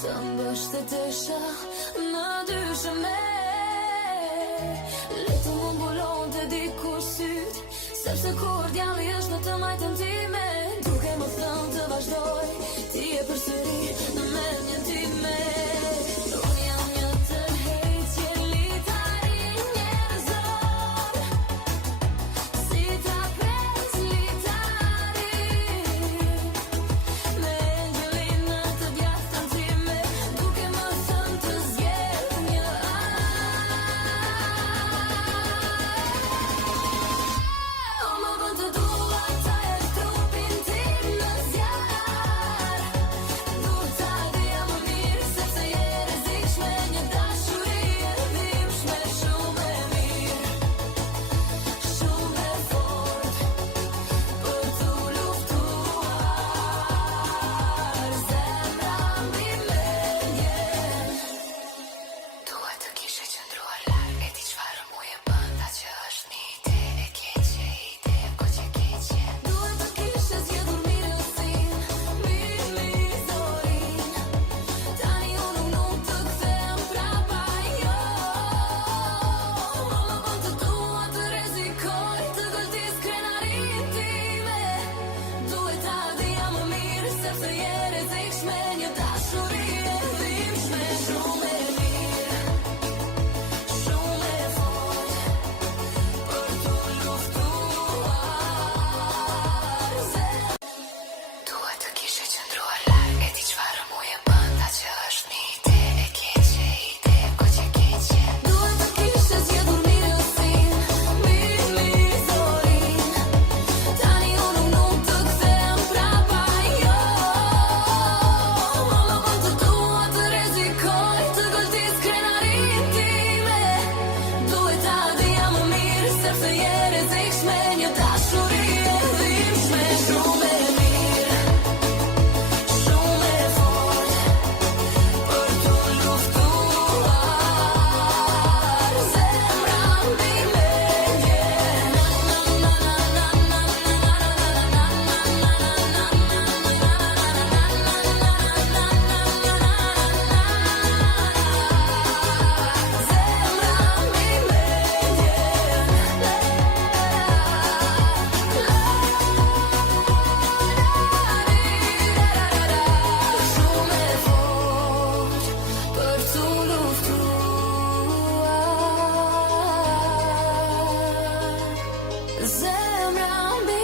Të mbështetesha në dyshime, le të më mbulon të dikur syt, sepse kur djalli është në të majtën time, duke më thënë të vazhdoj, ti je përsëri në mendjen time. Unë jam një tërheqje litari njerëzor, si ta pres litari, me engjëllin në të djathtën time, duke më thënë të zgjedh një O më bën të dua ta jetë trupin tim në zjarr, du ta dija më mirë, sepse je rrezikshme, një dashuri e dhimbshme, shumë e mirë, shumë e fortë, për t'u luftuar, zemra mbi mendjen. Duhet të kishe qëndruar larg, e di çfarë mu e bën, ta që është një ide e keqe, ide goxhe keqe. Duhet të kishe zgjedhur mirë usin, mirizorin, tani unë nuk të kthehem prapa, jo. Më bën të dua të rrezikoj, të gëldis krenarin time, duhet ta dija më mirë, sepse je rrezikshme, një dashuri e dhimbshme, shumë e mirë, shumë e fortë, për t'u luftuar, duhet të kishe qëndruar larg, e di çfarë mu e bën, ta që është një ide e keqe, ide goxhe keqe. Duhet të kishe zgjedhur mirë usin, mirizorin, tani unë nuk të kthehem prapa, jo. Më bën të dua të rrezikoj, të gëldis krenarin time, duhet ta dija më mirë, sepse je rrezikshme, një dashuri e dhimbshme, shumë e mirë, shumë e fortë, për t'u luftuar, zemra mbi mendjen. Zemra mbi mendjen. Shumë e fortë, për t'u luftuar, zemra mbi